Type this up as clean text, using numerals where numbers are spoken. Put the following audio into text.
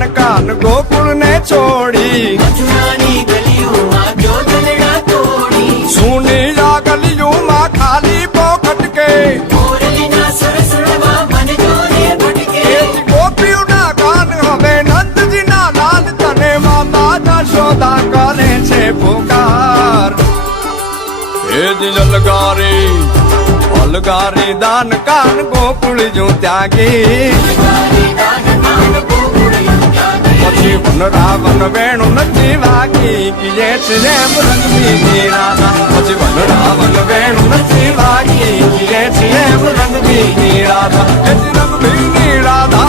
દાન કાન ગોકુળ ને છોડી મથુરાની ગલીઓમાં જોતરડા તોડી સુની આ ગલીઓમાં ખાલી પોખટ કે મોરલીના સરસડવા મન જોને ભટકે ગોપીઓના ગાન હવે નંદજીના લાલ તને માતા જશોદા કરે છે પુકાર હે જ અલગારી દાન કાન ગોકુળ જો ત્યાગી પછી વન રાવણ વેણુ નથી વાગી કીએ છે એમ રંગબીની રાધા પછી વન રાવણ વેણુ નથી વાગી કીએ છે એમ રંગબીની રાધા એ રંગબીની રાધા